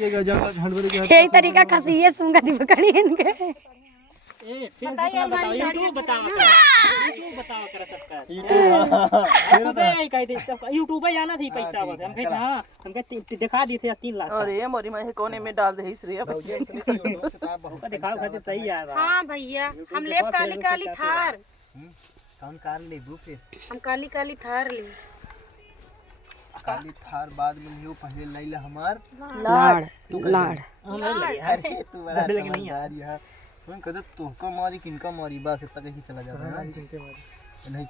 ये जंगल झंडवरी के यही तरीका खसीए सूंगा दी पकड़ी इनके। बताइए यूट्यूब बताओ कर सकता है कह दे सब यूट्यूब पे जाना थी पैसा आवत हम कहे हां हम कहे दिखा दी थे 3 लाख। अरे मोरी मां कोने में डाल दे श्रेया दिखाओ खातिर सही आ रहा। हां भैया हम लेब काली काली थार। हम कार लेबू फिर हम काली काली थार ले। काली थार बाद में लियो पहले लैला हमार लाड़ लाड़ अरे तू बड़ा समझदार यार। तुम कदे तो का मारी किनका मारी बस इतना कहीं चला जाता है नहीं